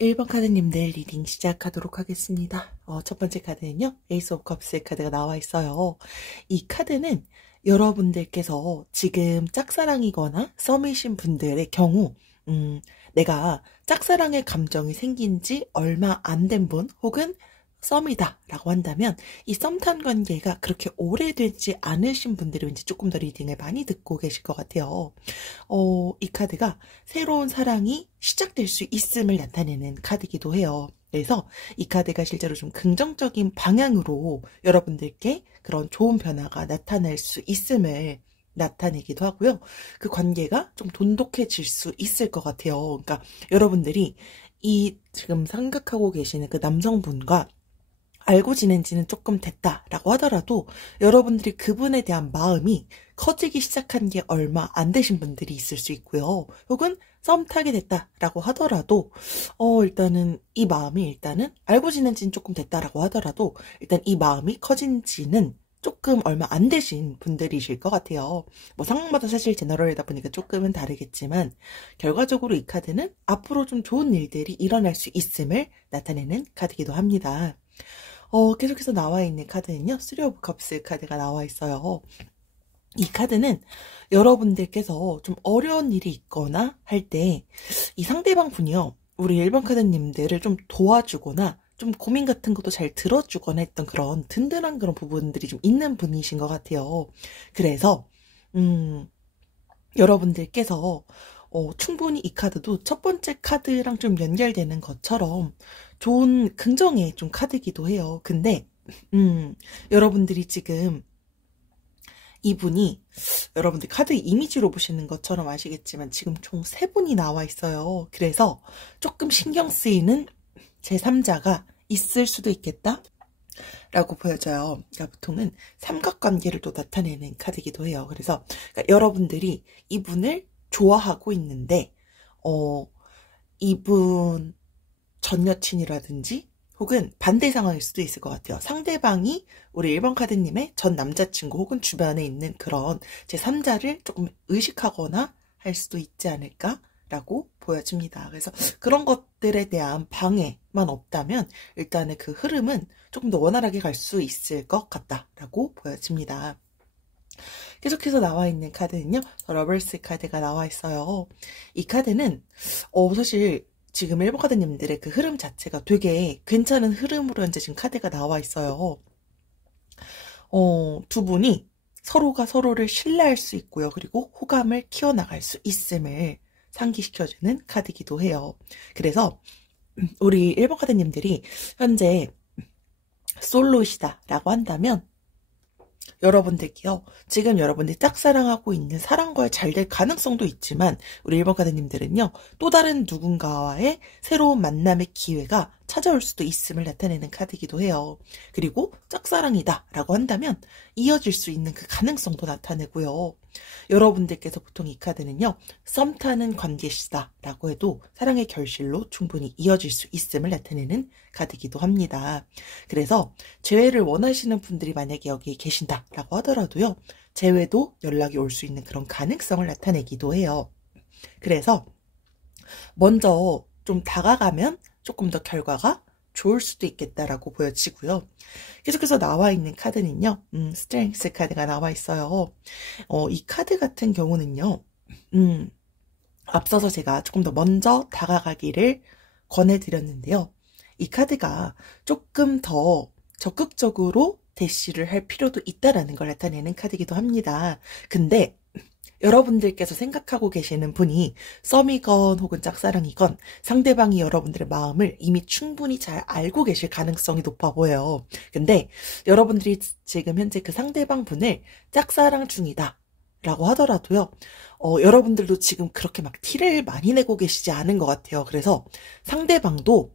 1번 카드님들 리딩 시작하도록 하겠습니다. 첫 번째 카드는요, 에이스 오브 컵스 카드가 나와 있어요. 이 카드는 여러분들께서 지금 짝사랑이거나 썸이신 분들의 경우, 내가 짝사랑의 감정이 생긴 지 얼마 안 된 분, 혹은 썸이다 라고 한다면 이 썸탄 관계가 그렇게 오래되지 않으신 분들이 왠지 조금 더 리딩을 많이 듣고 계실 것 같아요. 이 카드가 새로운 사랑이 시작될 수 있음을 나타내는 카드이기도 해요. 그래서 이 카드가 실제로 좀 긍정적인 방향으로 여러분들께 그런 좋은 변화가 나타날 수 있음을 나타내기도 하고요. 그 관계가 좀 돈독해질 수 있을 것 같아요. 그러니까 여러분들이 이 지금 생각하고 계시는 그 남성분과 알고 지낸 지는 조금 됐다라고 하더라도 여러분들이 그분에 대한 마음이 커지기 시작한 게 얼마 안 되신 분들이 있을 수 있고요. 혹은 썸 타게 됐다라고 하더라도 일단은 이 마음이 일단은 알고 지낸 지는 조금 됐다라고 하더라도 일단 이 마음이 커진 지는 조금 얼마 안 되신 분들이실 것 같아요. 뭐 상황마다 사실 제너럴이다 보니까 조금은 다르겠지만 결과적으로 이 카드는 앞으로 좀 좋은 일들이 일어날 수 있음을 나타내는 카드이기도 합니다. 계속해서 나와 있는 카드는요, 3 오브 컵스 카드가 나와 있어요. 이 카드는 여러분들께서 좀 어려운 일이 있거나 할 때 이 상대방 분이요, 우리 1번 카드님들을 좀 도와주거나 좀 고민 같은 것도 잘 들어주거나 했던 그런 든든한 그런 부분들이 좀 있는 분이신 것 같아요. 그래서 여러분들께서 충분히 이 카드도 첫 번째 카드랑 좀 연결되는 것처럼 좋은 긍정의 좀 카드이기도 해요. 근데 여러분들이 지금 이분이 여러분들 카드 이미지로 보시는 것처럼 아시겠지만 지금 총 3분이 나와 있어요. 그래서 조금 신경 쓰이는 제3자가 있을 수도 있겠다 라고 보여져요. 그러니까 보통은 삼각관계를 또 나타내는 카드이기도 해요. 그래서 그러니까 여러분들이 이분을 좋아하고 있는데 이분 전 여친이라든지 혹은 반대 상황일 수도 있을 것 같아요. 상대방이 우리 1번 카드님의 전 남자친구 혹은 주변에 있는 그런 제3자를 조금 의식하거나 할 수도 있지 않을까? 라고 보여집니다. 그래서 그런 것들에 대한 방해만 없다면 일단은 그 흐름은 조금 더 원활하게 갈 수 있을 것 같다라고 보여집니다. 계속해서 나와 있는 카드는요, 러버스 카드가 나와 있어요. 이 카드는 사실 지금 1번 카드님들의 그 흐름 자체가 되게 괜찮은 흐름으로 현재 지금 카드가 나와 있어요. 두 분이 서로가 서로를 신뢰할 수 있고요. 그리고 호감을 키워나갈 수 있음을 상기시켜주는 카드이기도 해요. 그래서 우리 1번 카드님들이 현재 솔로시다 라고 한다면 여러분들께요, 지금 여러분들이 짝사랑하고 있는 사람과의 잘 될 가능성도 있지만 우리 1번 카드님들은요, 또 다른 누군가와의 새로운 만남의 기회가 찾아올 수도 있음을 나타내는 카드이기도 해요. 그리고 짝사랑이다 라고 한다면 이어질 수 있는 그 가능성도 나타내고요. 여러분들께서 보통 이 카드는요, 썸 타는 관계시다 라고 해도 사랑의 결실로 충분히 이어질 수 있음을 나타내는 카드이기도 합니다. 그래서 재회를 원하시는 분들이 만약에 여기에 계신다 라고 하더라도요, 재회도 연락이 올 수 있는 그런 가능성을 나타내기도 해요. 그래서 먼저 좀 다가가면 조금 더 결과가 좋을 수도 있겠다라고 보여지고요. 계속해서 나와 있는 카드는요, 스트렝스 카드가 나와 있어요. 이 카드 같은 경우는요, 앞서서 제가 조금 더 먼저 다가가기를 권해드렸는데요. 이 카드가 조금 더 적극적으로 대시를 할 필요도 있다라는 걸 나타내는 카드이기도 합니다. 근데 여러분들께서 생각하고 계시는 분이 썸이건 혹은 짝사랑이건 상대방이 여러분들의 마음을 이미 충분히 잘 알고 계실 가능성이 높아 보여요. 근데 여러분들이 지금 현재 그 상대방 분을 짝사랑 중이다 라고 하더라도요, 여러분들도 지금 그렇게 막 티를 많이 내고 계시지 않은 것 같아요. 그래서 상대방도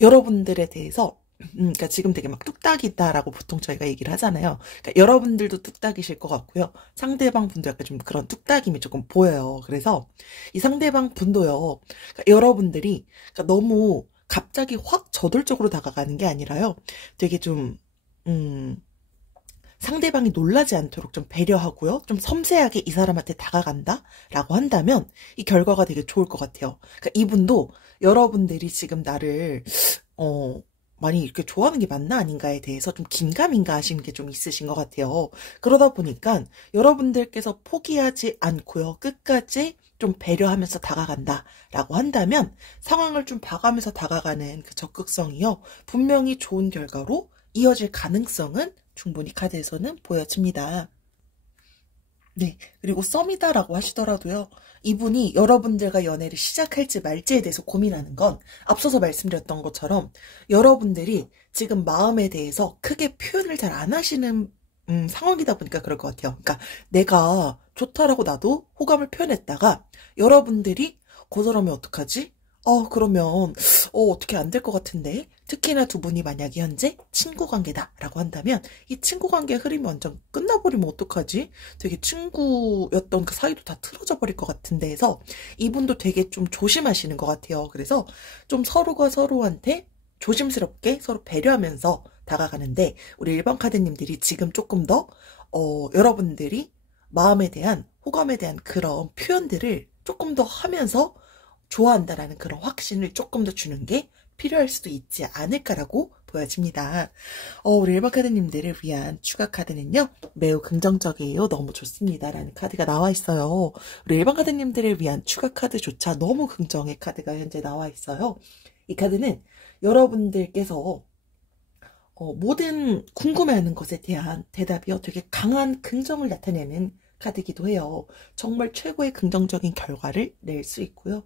여러분들에 대해서 그러니까 지금 되게 막 뚝딱이다라고 보통 저희가 얘기를 하잖아요. 그러니까 여러분들도 뚝딱이실 것 같고요. 상대방 분도 약간 좀 그런 뚝딱임이 조금 보여요. 그래서 이 상대방 분도요, 그러니까 여러분들이 그러니까 너무 갑자기 확 저돌적으로 다가가는 게 아니라요, 되게 좀 상대방이 놀라지 않도록 좀 배려하고요. 좀 섬세하게 이 사람한테 다가간다? 라고 한다면 이 결과가 되게 좋을 것 같아요. 그러니까 이분도 여러분들이 지금 나를 많이 이렇게 좋아하는 게 맞나 아닌가에 대해서 좀 긴가민가 하시는 게 좀 있으신 것 같아요. 그러다 보니까 여러분들께서 포기하지 않고요. 끝까지 좀 배려하면서 다가간다 라고 한다면 상황을 좀 봐가면서 다가가는 그 적극성이요. 분명히 좋은 결과로 이어질 가능성은 충분히 카드에서는 보여집니다. 네, 그리고 썸이다라고 하시더라도요. 이분이 여러분들과 연애를 시작할지 말지에 대해서 고민하는 건 앞서서 말씀드렸던 것처럼 여러분들이 지금 마음에 대해서 크게 표현을 잘 안 하시는 상황이다 보니까 그럴 것 같아요. 그러니까 내가 좋다라고 나도 호감을 표현했다가 여러분들이 거절하면 어떡하지? 그러면 어떻게 안 될 것 같은데? 특히나 두 분이 만약에 현재 친구 관계다라고 한다면 이 친구 관계의 흐름이 완전 끝나버리면 어떡하지? 되게 친구였던 그 사이도 다 틀어져 버릴 것 같은데 해서 이분도 되게 좀 조심하시는 것 같아요. 그래서 좀 서로가 서로한테 조심스럽게 서로 배려하면서 다가가는데 우리 1번 카드님들이 지금 조금 더 여러분들이 마음에 대한 호감에 대한 그런 표현들을 조금 더 하면서 좋아한다라는 그런 확신을 조금 더 주는 게 필요할 수도 있지 않을까라고 보여집니다. 우리 1번 카드님들을 위한 추가 카드는요. 매우 긍정적이에요. 너무 좋습니다. 라는 카드가 나와 있어요. 우리 1번 카드님들을 위한 추가 카드조차 너무 긍정의 카드가 현재 나와 있어요. 이 카드는 여러분들께서 모든 궁금해하는 것에 대한 대답이요. 되게 강한 긍정을 나타내는 카드이기도 해요. 정말 최고의 긍정적인 결과를 낼 수 있고요.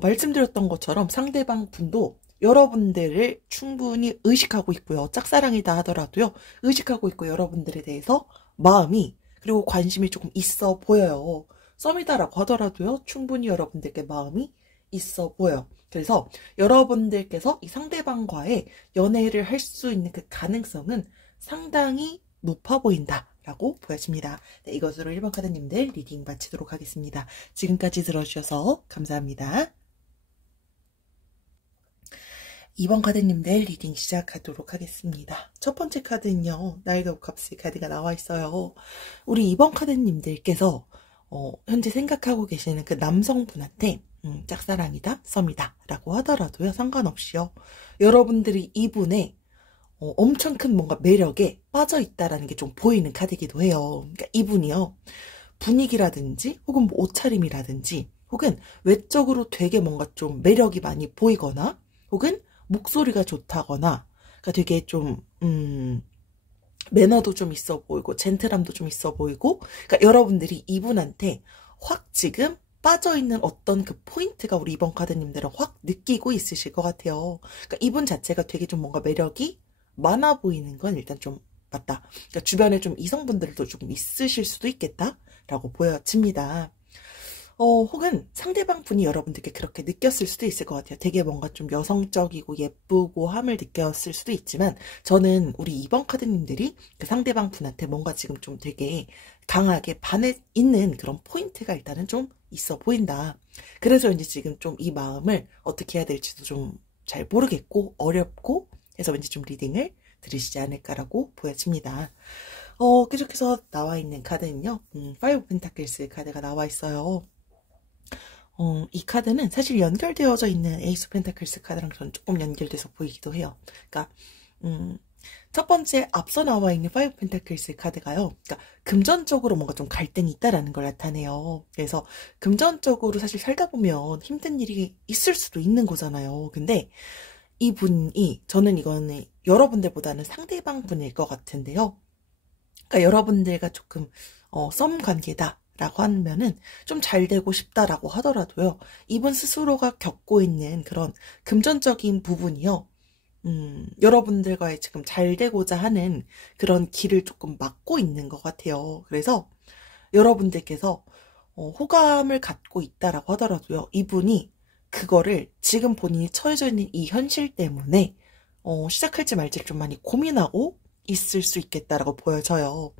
말씀드렸던 것처럼 상대방 분도 여러분들을 충분히 의식하고 있고요. 짝사랑이다 하더라도요. 의식하고 있고 여러분들에 대해서 마음이 그리고 관심이 조금 있어 보여요. 썸이다라고 하더라도요. 충분히 여러분들께 마음이 있어 보여요. 그래서 여러분들께서 이 상대방과의 연애를 할 수 있는 그 가능성은 상당히 높아 보인다. 라고 보여집니다. 네, 이것으로 1번 카드님들 리딩 마치도록 하겠습니다. 지금까지 들어주셔서 감사합니다. 2번 카드님들 리딩 시작하도록 하겠습니다. 첫 번째 카드는요. 나이트 오브 컵스 카드가 나와 있어요. 우리 2번 카드님들께서 현재 생각하고 계시는 그 남성분한테 짝사랑이다, 썸이다 라고 하더라도요. 상관없이요. 여러분들이 이분의 엄청 큰 뭔가 매력에 빠져 있다라는 게 좀 보이는 카드이기도 해요. 그러니까 이분이요. 분위기라든지 혹은 뭐 옷차림이라든지 혹은 외적으로 되게 뭔가 좀 매력이 많이 보이거나 혹은 목소리가 좋다거나 그러니까 되게 좀 매너도 좀 있어 보이고 젠틀함도 좀 있어 보이고 그러니까 여러분들이 이분한테 확 지금 빠져있는 어떤 그 포인트가 우리 2번 카드님들은 확 느끼고 있으실 것 같아요. 그러니까 이분 자체가 되게 좀 뭔가 매력이 많아 보이는 건 일단 좀 맞다. 그러니까 주변에 좀 이성분들도 조금 있으실 수도 있겠다라고 보여집니다. 혹은 상대방 분이 여러분들께 그렇게 느꼈을 수도 있을 것 같아요. 되게 뭔가 좀 여성적이고 예쁘고 함을 느꼈을 수도 있지만 저는 우리 2번 카드님들이 그 상대방 분한테 뭔가 지금 좀 되게 강하게 반해 있는 그런 포인트가 일단은 좀 있어 보인다. 그래서 이제 지금 좀 이 마음을 어떻게 해야 될지도 좀 잘 모르겠고 어렵고 해서 왠지 좀 리딩을 들으시지 않을까라고 보여집니다. 계속해서 나와 있는 카드는요. 5 펜타클스 카드가 나와 있어요. 이 카드는 사실 연결되어져 있는 에이스 펜타클스 카드랑 저는 조금 연결돼서 보이기도 해요. 그러니까 첫 번째 앞서 나와 있는 5 펜타클스 카드가요. 그러니까 금전적으로 뭔가 좀 갈등이 있다라는 걸 나타내요. 그래서 금전적으로 사실 살다 보면 힘든 일이 있을 수도 있는 거잖아요. 근데 이분이 저는 이거는 여러분들보다는 상대방 분일 것 같은데요. 그러니까 여러분들과 조금 썸 관계다 라고 하면은 좀 잘 되고 싶다라고 하더라도요. 이분 스스로가 겪고 있는 그런 금전적인 부분이요. 여러분들과의 지금 잘 되고자 하는 그런 길을 조금 막고 있는 것 같아요. 그래서 여러분들께서 호감을 갖고 있다라고 하더라도요. 이분이 그거를 지금 본인이 처해져 있는 이 현실 때문에 시작할지 말지를 좀 많이 고민하고 있을 수 있겠다라고 보여져요.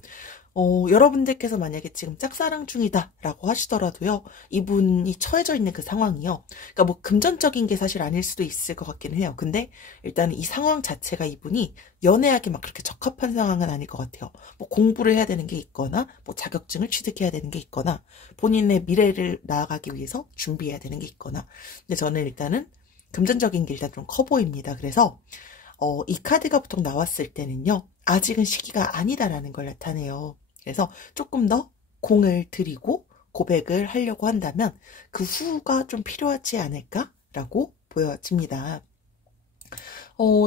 여러분들께서 만약에 지금 짝사랑 중이다라고 하시더라도요, 이분이 처해져 있는 그 상황이요. 그러니까 뭐 금전적인 게 사실 아닐 수도 있을 것 같기는 해요. 근데 일단 이 상황 자체가 이분이 연애하기 막 그렇게 적합한 상황은 아닐 것 같아요. 뭐 공부를 해야 되는 게 있거나, 뭐 자격증을 취득해야 되는 게 있거나, 본인의 미래를 나아가기 위해서 준비해야 되는 게 있거나. 근데 저는 일단은 금전적인 게 일단 좀 커 보입니다. 그래서 이 카드가 보통 나왔을 때는요, 아직은 시기가 아니다라는 걸 나타내요. 그래서 조금 더 공을 들이고 고백을 하려고 한다면 그 후가 좀 필요하지 않을까라고 보여집니다.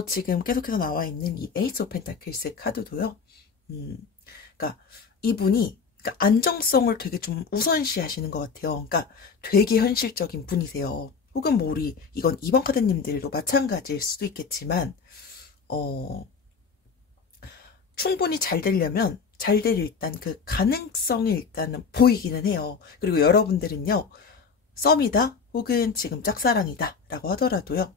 지금 계속해서 나와 있는 이 에이스 오브 펜타클스 카드도요. 그러니까 이분이 그러니까 안정성을 되게 좀 우선시 하시는 것 같아요. 그러니까 되게 현실적인 분이세요. 혹은 뭐 우리 이건 2번 카드님들도 마찬가지일 수도 있겠지만 충분히 잘 되려면 잘 될 일단 그 가능성이 일단은 보이기는 해요. 그리고 여러분들은요, 썸이다 혹은 지금 짝사랑이다 라고 하더라도요,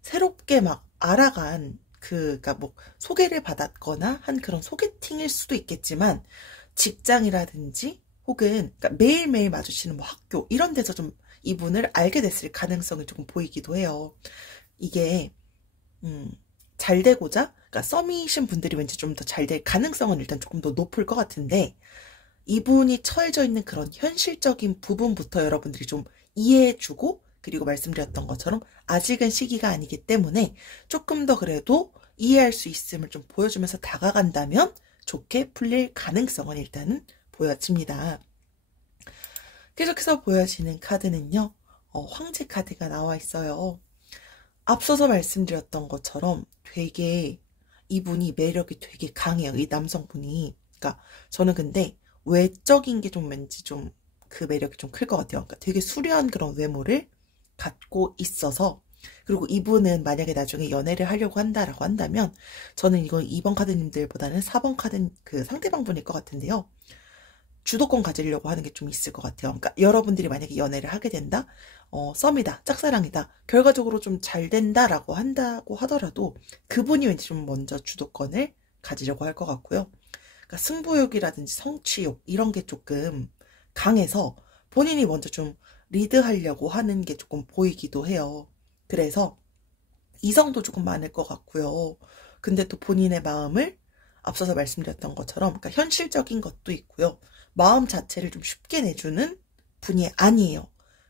새롭게 막 알아간 그니까 뭐 소개를 받았거나 한 그런 소개팅일 수도 있겠지만, 직장이라든지 혹은 그러니까 매일매일 마주치는 뭐 학교 이런 데서 좀 이분을 알게 됐을 가능성이 조금 보이기도 해요. 이게 잘 되고자, 그러니까 썸이신 분들이 왠지 좀 더 잘 될 가능성은 일단 조금 더 높을 것 같은데, 이분이 처해져 있는 그런 현실적인 부분부터 여러분들이 좀 이해해주고, 그리고 말씀드렸던 것처럼 아직은 시기가 아니기 때문에 조금 더 그래도 이해할 수 있음을 좀 보여주면서 다가간다면 좋게 풀릴 가능성은 일단은 보여집니다. 계속해서 보여지는 카드는요, 황제 카드가 나와 있어요. 앞서서 말씀드렸던 것처럼 되게 이분이 매력이 되게 강해요. 이 남성분이. 그러니까 저는 근데 외적인 게 좀 왠지 좀 그 매력이 좀 클 것 같아요. 그러니까 되게 수려한 그런 외모를 갖고 있어서, 그리고 이분은 만약에 나중에 연애를 하려고 한다라고 한다면 저는 이건 2번 카드님들보다는 4번 카드 그 상대방 분일 것 같은데요. 주도권 가지려고 하는 게 좀 있을 것 같아요. 그러니까 여러분들이 만약에 연애를 하게 된다, 썸이다, 짝사랑이다, 결과적으로 좀 잘 된다라고 한다고 하더라도 그분이 왠지 좀 먼저 주도권을 가지려고 할 것 같고요. 그러니까 승부욕이라든지 성취욕 이런 게 조금 강해서 본인이 먼저 좀 리드하려고 하는 게 조금 보이기도 해요. 그래서 이성도 조금 많을 것 같고요. 근데 또 본인의 마음을 앞서서 말씀드렸던 것처럼 그러니까 현실적인 것도 있고요. 마음 자체를 좀 쉽게 내주는 분이 아니에요.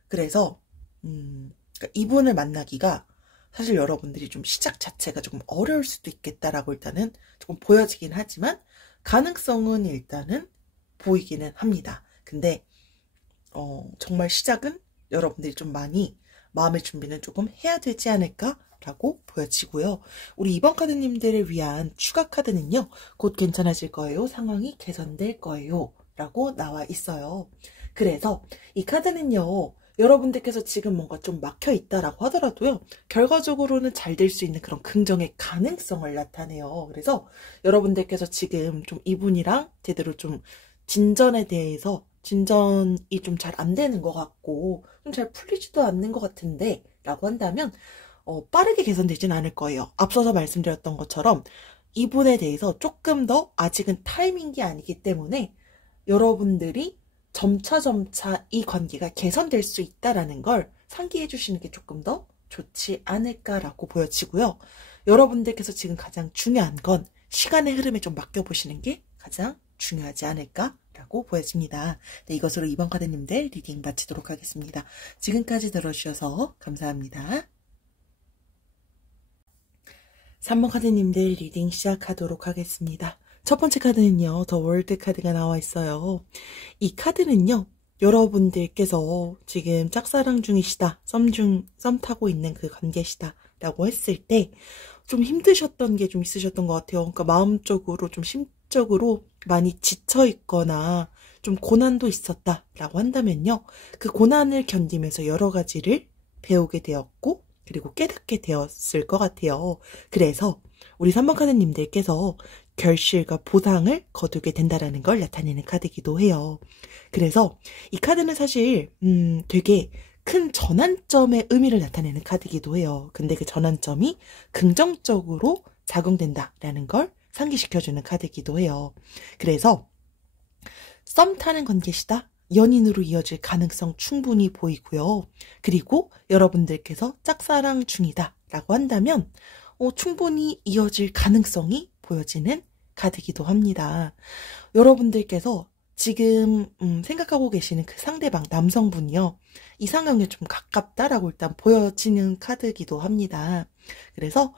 그래서 그러니까 이분을 만나기가 사실 여러분들이 좀 시작 자체가 조금 어려울 수도 있겠다라고 일단은 조금 보여지긴 하지만 가능성은 일단은 보이기는 합니다. 근데 정말 시작은 여러분들이 좀 많이 마음의 준비는 조금 해야 되지 않을까라고 보여지고요. 우리 2번 카드님들을 위한 추가 카드는요, 곧 괜찮아질 거예요. 상황이 개선될 거예요. 라고 나와 있어요. 그래서 이 카드는요, 여러분들께서 지금 뭔가 좀 막혀 있다라고 하더라도요, 결과적으로는 잘 될 수 있는 그런 긍정의 가능성을 나타내요. 그래서 여러분들께서 지금 좀 이분이랑 제대로 좀 진전에 대해서 진전이 좀 잘 안 되는 것 같고 좀 잘 풀리지도 않는 것 같은데 라고 한다면 빠르게 개선되진 않을 거예요. 앞서서 말씀드렸던 것처럼 이분에 대해서 조금 더 아직은 타이밍이 아니기 때문에 여러분들이 점차 이 관계가 개선될 수 있다라는 걸 상기해 주시는 게 조금 더 좋지 않을까라고 보여지고요. 여러분들께서 지금 가장 중요한 건 시간의 흐름에 좀 맡겨보시는 게 가장 중요하지 않을까라고 보여집니다. 네, 이것으로 2번 카드님들 리딩 마치도록 하겠습니다. 지금까지 들어주셔서 감사합니다. 3번 카드님들 리딩 시작하도록 하겠습니다. 첫 번째 카드는요, 더 월드 카드가 나와 있어요. 이 카드는요, 여러분들께서 지금 짝사랑 중이시다, 썸 타고 있는 그 관계시다 라고 했을 때 좀 힘드셨던 게 좀 있으셨던 것 같아요. 그러니까 마음적으로 좀 심적으로 많이 지쳐 있거나 좀 고난도 있었다라고 한다면요, 그 고난을 견디면서 여러 가지를 배우게 되었고 그리고 깨닫게 되었을 것 같아요. 그래서 우리 3번 카드님들께서 결실과 보상을 거두게 된다라는 걸 나타내는 카드이기도 해요. 그래서 이 카드는 사실 되게 큰 전환점의 의미를 나타내는 카드이기도 해요. 근데 그 전환점이 긍정적으로 작용된다라는 걸 상기시켜주는 카드이기도 해요. 그래서 썸 타는 관계시다. 연인으로 이어질 가능성 충분히 보이고요. 그리고 여러분들께서 짝사랑 중이다 라고 한다면 충분히 이어질 가능성이 보여지는 카드이기도 합니다. 여러분들께서 지금 생각하고 계시는 그 상대방 남성분이요. 이상형에 좀 가깝다라고 일단 보여지는 카드이기도 합니다. 그래서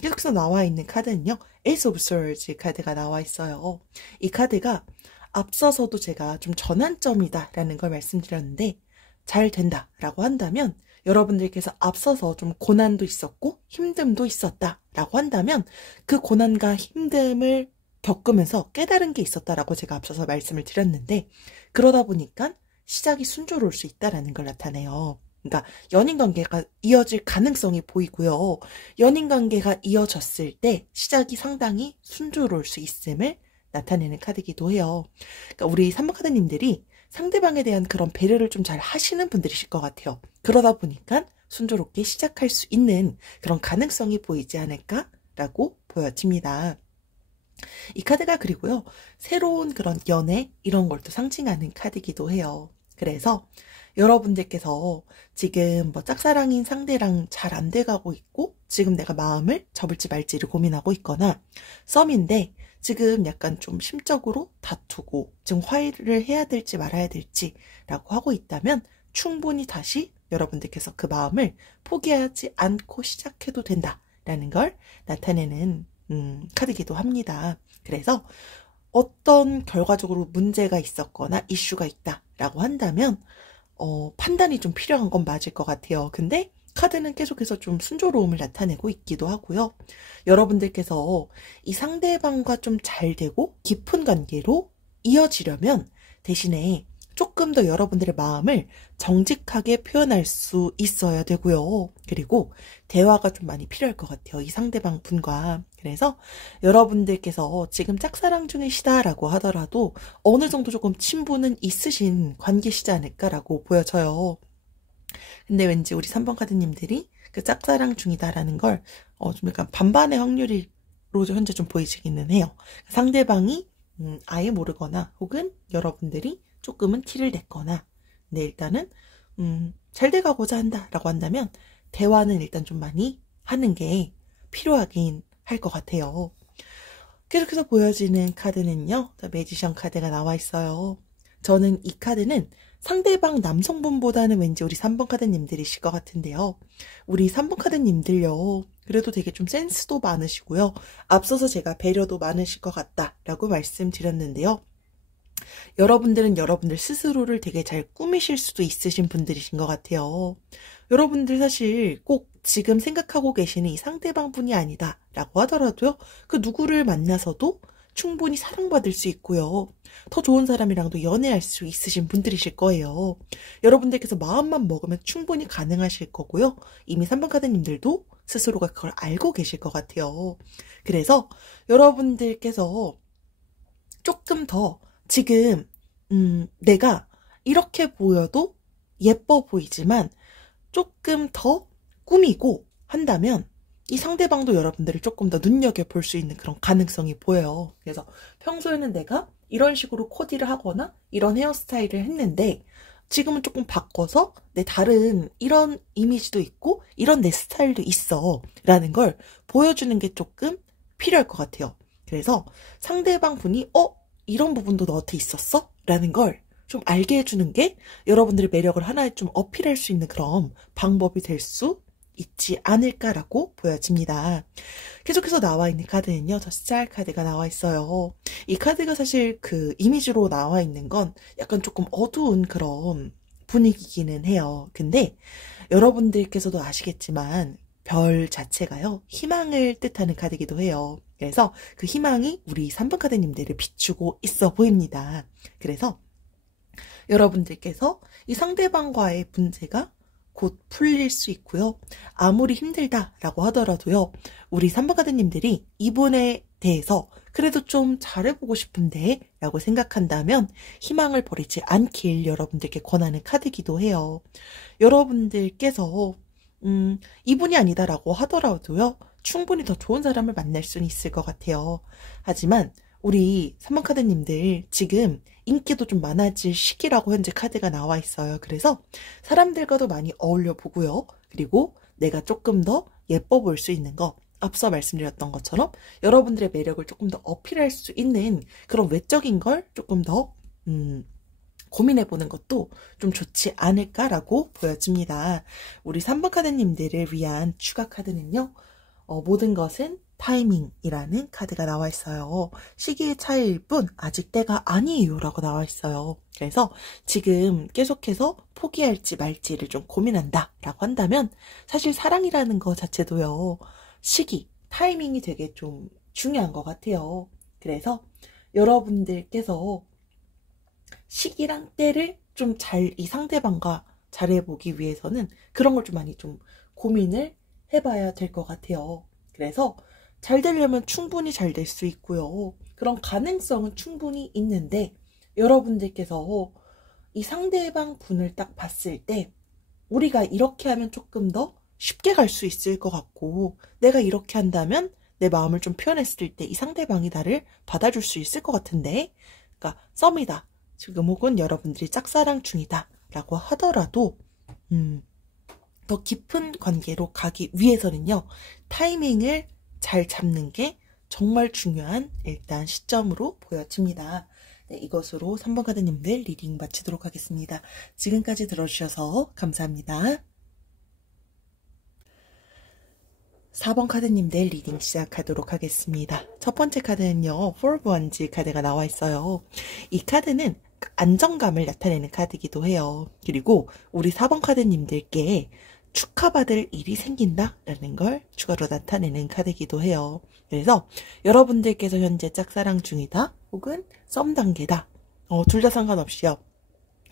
계속해서 나와 있는 카드는요. 에이스 오브 스워드 카드가 나와 있어요. 이 카드가 앞서서도 제가 좀 전환점이다 라는 걸 말씀드렸는데 잘 된다 라고 한다면 여러분들께서 앞서서 좀 고난도 있었고 힘듦도 있었다 라고 한다면 그 고난과 힘듦을 겪으면서 깨달은 게 있었다라고 제가 앞서서 말씀을 드렸는데 그러다 보니까 시작이 순조로울 수 있다라는 걸 나타내요. 그러니까 연인관계가 이어질 가능성이 보이고요. 연인관계가 이어졌을 때 시작이 상당히 순조로울 수 있음을 나타내는 카드이기도 해요. 그러니까 우리 3번 카드님들이 상대방에 대한 그런 배려를 좀 잘 하시는 분들이실 것 같아요. 그러다 보니까 순조롭게 시작할 수 있는 그런 가능성이 보이지 않을까라고 보여집니다. 이 카드가 그리고요. 새로운 그런 연애 이런 걸 또 상징하는 카드이기도 해요. 그래서 여러분들께서 지금 뭐 짝사랑인 상대랑 잘 안 돼가고 있고 지금 내가 마음을 접을지 말지를 고민하고 있거나 썸인데 지금 약간 좀 심적으로 다투고 지금 화해를 해야 될지 말아야 될지 라고 하고 있다면 충분히 다시 여러분들께서 그 마음을 포기하지 않고 시작해도 된다라는 걸 나타내는 카드이기도 합니다. 그래서 어떤 결과적으로 문제가 있었거나 이슈가 있다라고 한다면 판단이 좀 필요한 건 맞을 것 같아요. 근데 카드는 계속해서 좀 순조로움을 나타내고 있기도 하고요. 여러분들께서 이 상대방과 좀 잘 되고 깊은 관계로 이어지려면 대신에 조금 더 여러분들의 마음을 정직하게 표현할 수 있어야 되고요. 그리고 대화가 좀 많이 필요할 것 같아요. 이 상대방 분과. 그래서 여러분들께서 지금 짝사랑 중이시다라고 하더라도 어느 정도 조금 친분은 있으신 관계시지 않을까라고 보여져요. 근데 왠지 우리 3번 카드님들이 그 짝사랑 중이다라는 걸 좀 약간 반반의 확률로 현재 좀 보이시기는 해요. 상대방이 아예 모르거나 혹은 여러분들이 조금은 티를 냈거나 근데 일단은 잘 돼가고자 한다라고 한다면 대화는 일단 좀 많이 하는 게 필요하긴 할 것 같아요. 계속해서 보여지는 카드는요. 매지션 카드가 나와 있어요. 저는 이 카드는 상대방 남성분보다는 왠지 우리 3번 카드님들이실 것 같은데요. 우리 3번 카드님들요. 그래도 되게 좀 센스도 많으시고요. 앞서서 제가 배려도 많으실 것 같다라고 말씀드렸는데요. 여러분들은 여러분들 스스로를 되게 잘 꾸미실 수도 있으신 분들이신 것 같아요. 여러분들 사실 꼭 지금 생각하고 계시는 이 상대방 분이 아니다 라고 하더라도요. 그 누구를 만나서도 충분히 사랑받을 수 있고요. 더 좋은 사람이랑도 연애할 수 있으신 분들이실 거예요. 여러분들께서 마음만 먹으면 충분히 가능하실 거고요. 이미 3번 카드님들도 스스로가 그걸 알고 계실 것 같아요. 그래서 여러분들께서 조금 더 지금 내가 이렇게 보여도 예뻐 보이지만 조금 더 꾸미고 한다면 이 상대방도 여러분들을 조금 더 눈여겨볼 수 있는 그런 가능성이 보여요. 그래서 평소에는 내가 이런 식으로 코디를 하거나 이런 헤어스타일을 했는데 지금은 조금 바꿔서 내 다른 이런 이미지도 있고 이런 내 스타일도 있어 라는 걸 보여주는 게 조금 필요할 것 같아요. 그래서 상대방 분이 이런 부분도 너한테 있었어? 라는 걸 좀 알게 해주는 게 여러분들의 매력을 하나에 좀 어필할 수 있는 그런 방법이 될 수 있지 않을까라고 보여집니다. 계속해서 나와 있는 카드는요. 더 스타일 카드가 나와 있어요. 이 카드가 사실 그 이미지로 나와 있는 건 약간 조금 어두운 그런 분위기기는 해요. 근데 여러분들께서도 아시겠지만 별 자체가요. 희망을 뜻하는 카드이기도 해요. 그래서 그 희망이 우리 3번 카드님들을 비추고 있어 보입니다. 그래서 여러분들께서 이 상대방과의 문제가 곧 풀릴 수 있고요. 아무리 힘들다라고 하더라도요. 우리 3번 카드님들이 이분에 대해서 그래도 좀 잘해보고 싶은데 라고 생각한다면 희망을 버리지 않길 여러분들께 권하는 카드이기도 해요. 여러분들께서 이분이 아니다라고 하더라도요. 충분히 더 좋은 사람을 만날 수는 있을 것 같아요. 하지만 우리 3번 카드님들 지금 인기도 좀 많아질 시기라고 현재 카드가 나와 있어요. 그래서 사람들과도 많이 어울려 보고요. 그리고 내가 조금 더 예뻐 보일 수 있는 거, 앞서 말씀드렸던 것처럼 여러분들의 매력을 조금 더 어필할 수 있는 그런 외적인 걸 조금 더 고민해보는 것도 좀 좋지 않을까라고 보여집니다. 우리 3번 카드님들을 위한 추가 카드는요. 모든 것은 타이밍이라는 카드가 나와 있어요. 시기의 차이일 뿐 아직 때가 아니에요 라고 나와 있어요. 그래서 지금 계속해서 포기할지 말지를 좀 고민한다 라고 한다면 사실 사랑이라는 거 자체도요. 시기, 타이밍이 되게 좀 중요한 것 같아요. 그래서 여러분들께서 시기랑 때를 좀 이 상대방과 잘해보기 위해서는 그런 걸 좀 많이 좀 고민을 해봐야 될 것 같아요. 그래서 잘 되려면 충분히 잘 될 수 있고요. 그런 가능성은 충분히 있는데 여러분들께서 이 상대방 분을 딱 봤을 때 우리가 이렇게 하면 조금 더 쉽게 갈 수 있을 것 같고 내가 이렇게 한다면 내 마음을 좀 표현했을 때 이 상대방이 나를 받아줄 수 있을 것 같은데 그러니까 썸이다. 지금 혹은 여러분들이 짝사랑 중이다 라고 하더라도 더 깊은 관계로 가기 위해서는요. 타이밍을 잘 잡는 게 정말 중요한 일단 시점으로 보여집니다. 네, 이것으로 3번 카드님들 리딩 마치도록 하겠습니다. 지금까지 들어주셔서 감사합니다. 4번 카드님들 리딩 시작하도록 하겠습니다. 첫 번째 카드는요. Four of Wands 카드가 나와 있어요. 이 카드는 안정감을 나타내는 카드이기도 해요. 그리고 우리 4번 카드님들께 축하받을 일이 생긴다라는 걸 추가로 나타내는 카드이기도 해요. 그래서 여러분들께서 현재 짝사랑 중이다 혹은 썸 단계다. 둘 다 상관없이요.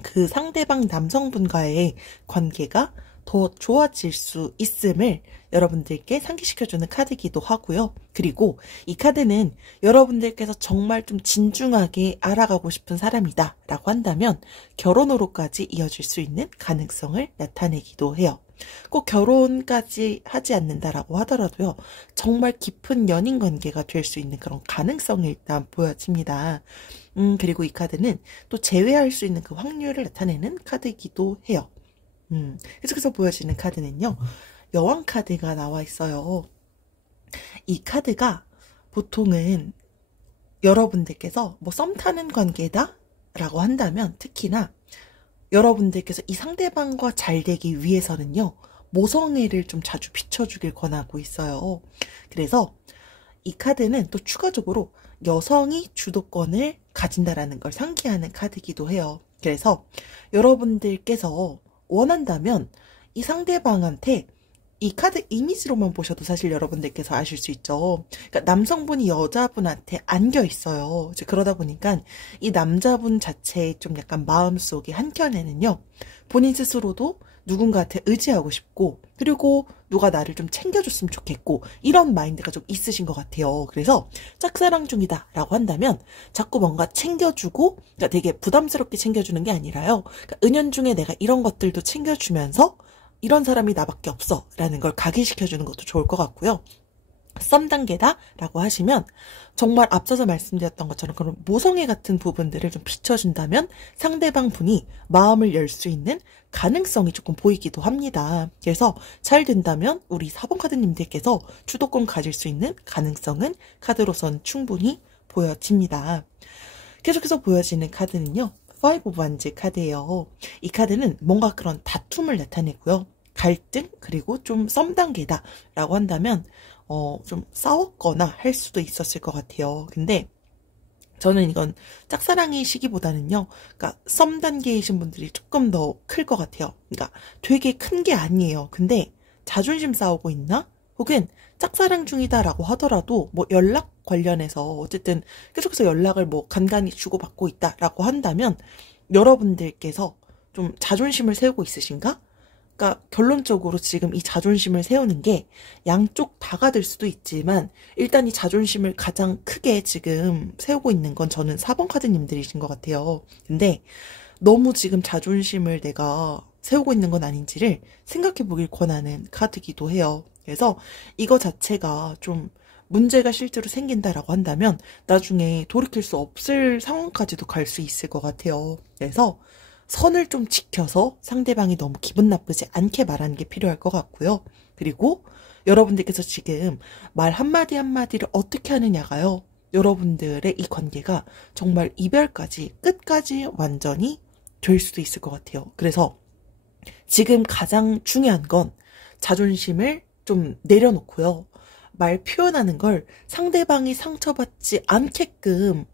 그 상대방 남성분과의 관계가 더 좋아질 수 있음을 여러분들께 상기시켜주는 카드이기도 하고요. 그리고 이 카드는 여러분들께서 정말 좀 진중하게 알아가고 싶은 사람이다 라고 한다면 결혼으로까지 이어질 수 있는 가능성을 나타내기도 해요. 꼭 결혼까지 하지 않는다라고 하더라도요. 정말 깊은 연인 관계가 될 수 있는 그런 가능성이 일단 보여집니다. 그리고 이 카드는 또 재회할 수 있는 그 확률을 나타내는 카드이기도 해요. 계속해서 보여지는 카드는요. 여왕 카드가 나와 있어요. 이 카드가 보통은 여러분들께서 뭐 썸 타는 관계다 라고 한다면 특히나 여러분들께서 이 상대방과 잘 되기 위해서는요. 모성애를 좀 자주 비춰주길 권하고 있어요. 그래서 이 카드는 또 추가적으로 여성이 주도권을 가진다라는 걸 상기하는 카드이기도 해요. 그래서 여러분들께서 원한다면 이 상대방한테 이 카드 이미지로만 보셔도 사실 여러분들께서 아실 수 있죠. 그러니까 남성분이 여자분한테 안겨 있어요. 그러다 보니까 이 남자분 자체의 좀 약간 마음속에 한켠에는요. 본인 스스로도 누군가한테 의지하고 싶고 그리고 누가 나를 좀 챙겨줬으면 좋겠고 이런 마인드가 좀 있으신 것 같아요. 그래서 짝사랑 중이다 라고 한다면 자꾸 뭔가 챙겨주고 그러니까 되게 부담스럽게 챙겨주는 게 아니라요. 그러니까 은연중에 내가 이런 것들도 챙겨주면서 이런 사람이 나밖에 없어 라는 걸 각인시켜주는 것도 좋을 것 같고요. 썸 단계다 라고 하시면 정말 앞서서 말씀드렸던 것처럼 그런 모성애 같은 부분들을 좀 비춰준다면 상대방 분이 마음을 열 수 있는 가능성이 조금 보이기도 합니다. 그래서 잘 된다면 우리 4번 카드님들께서 주도권 가질 수 있는 가능성은 카드로선 충분히 보여집니다. 계속해서 보여지는 카드는요. Five of Wands 카드예요. 이 카드는 뭔가 그런 다툼을 나타내고요. 갈등 그리고 좀 썸 단계다 라고 한다면 좀 싸웠거나 할 수도 있었을 것 같아요. 근데 저는 이건 짝사랑의 시기보다는요. 그러니까 썸 단계이신 분들이 조금 더 클 것 같아요. 그러니까 되게 큰 게 아니에요. 근데 자존심 싸우고 있나? 혹은 짝사랑 중이다라고 하더라도 뭐 연락 관련해서 어쨌든 계속해서 연락을 뭐 간간히 주고받고 있다라고 한다면 여러분들께서 좀 자존심을 세우고 있으신가? 그러니까 결론적으로 지금 이 자존심을 세우는 게 양쪽 다가 될 수도 있지만 일단 이 자존심을 가장 크게 지금 세우고 있는 건 저는 4번 카드님들이신 것 같아요. 근데 너무 지금 자존심을 내가 세우고 있는 건 아닌지를 생각해 보길 권하는 카드이기도 해요. 그래서 이거 자체가 좀 문제가 실제로 생긴다라고 한다면 나중에 돌이킬 수 없을 상황까지도 갈 수 있을 것 같아요. 그래서 선을 좀 지켜서 상대방이 너무 기분 나쁘지 않게 말하는 게 필요할 것 같고요. 그리고 여러분들께서 지금 말 한마디 한마디를 어떻게 하느냐가요. 여러분들의 이 관계가 정말 이별까지 끝까지 완전히 될 수도 있을 것 같아요. 그래서 지금 가장 중요한 건 자존심을 좀 내려놓고요. 말 표현하는 걸 상대방이 상처받지 않게끔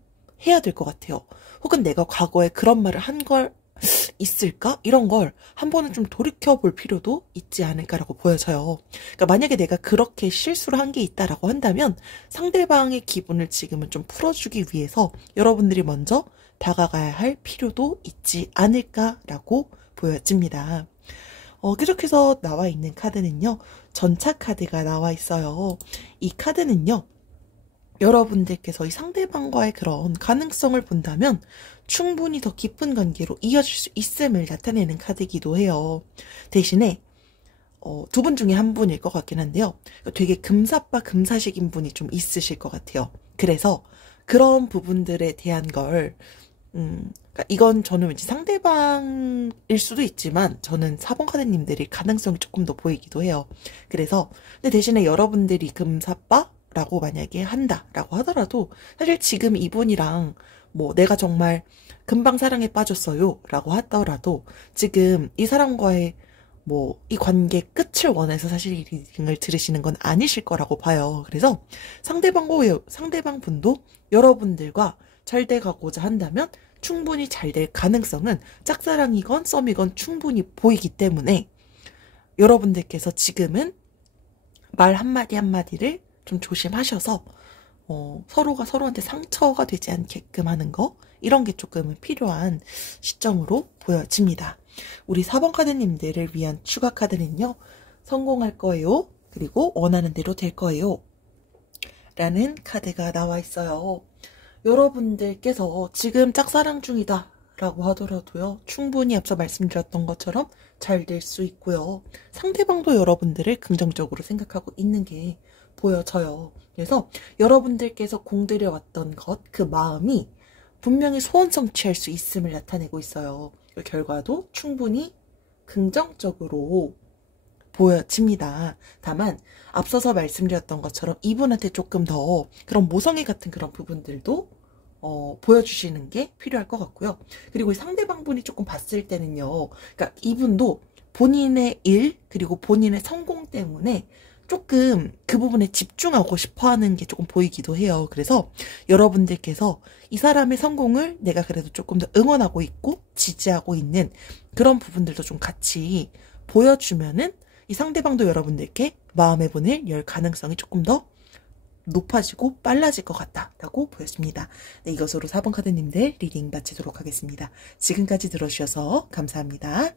해야 될 것 같아요. 혹은 내가 과거에 그런 말을 한 걸 있을까? 이런 걸 한 번은 좀 돌이켜볼 필요도 있지 않을까라고 보여져요. 그러니까 만약에 내가 그렇게 실수를 한 게 있다라고 한다면 상대방의 기분을 지금은 좀 풀어주기 위해서 여러분들이 먼저 다가가야 할 필요도 있지 않을까라고 보여집니다. 계속해서 나와 있는 카드는요. 전차 카드가 나와 있어요. 이 카드는요. 여러분들께서 이 상대방과의 그런 가능성을 본다면 충분히 더 깊은 관계로 이어질 수 있음을 나타내는 카드이기도 해요. 대신에 두 분 중에 한 분일 것 같긴 한데요. 되게 금사빠 금사식인 분이 좀 있으실 것 같아요. 그래서 그런 부분들에 대한 걸 그러니까 이건 저는 왠지 상대방일 수도 있지만 저는 4번 카드님들이 가능성이 조금 더 보이기도 해요. 그래서 근데 대신에 여러분들이 금사빠라고 만약에 한다라고 하더라도 사실 지금 이분이랑 뭐 내가 정말 금방 사랑에 빠졌어요 라고 하더라도 지금 이 사람과의 뭐 이 관계 끝을 원해서 사실 이 리딩을 들으시는 건 아니실 거라고 봐요. 그래서 상대방 분도 여러분들과 잘 돼가고자 한다면 충분히 잘 될 가능성은 짝사랑이건 썸이건 충분히 보이기 때문에 여러분들께서 지금은 말 한마디 한마디를 좀 조심하셔서 서로가 서로한테 상처가 되지 않게끔 하는 거 이런 게 조금은 필요한 시점으로 보여집니다. 우리 4번 카드님들을 위한 추가 카드는요. 성공할 거예요. 그리고 원하는 대로 될 거예요. 라는 카드가 나와 있어요. 여러분들께서 지금 짝사랑 중이다 라고 하더라도요. 충분히 앞서 말씀드렸던 것처럼 잘 될 수 있고요. 상대방도 여러분들을 긍정적으로 생각하고 있는 게 보여져요. 그래서 여러분들께서 공들여왔던 것, 그 마음이 분명히 소원 성취할 수 있음을 나타내고 있어요. 그 결과도 충분히 긍정적으로 보여집니다. 다만 앞서서 말씀드렸던 것처럼 이분한테 조금 더 그런 모성애 같은 그런 부분들도 보여주시는 게 필요할 것 같고요. 그리고 상대방 분이 조금 봤을 때는요. 그러니까 이분도 본인의 일 그리고 본인의 성공 때문에 조금 그 부분에 집중하고 싶어하는 게 조금 보이기도 해요. 그래서 여러분들께서 이 사람의 성공을 내가 그래도 조금 더 응원하고 있고 지지하고 있는 그런 부분들도 좀 같이 보여주면은 이 상대방도 여러분들께 마음의 문을 열 가능성이 조금 더 높아지고 빨라질 것 같다라고 보여집니다. 네, 이것으로 4번 카드님들 리딩 마치도록 하겠습니다. 지금까지 들어주셔서 감사합니다.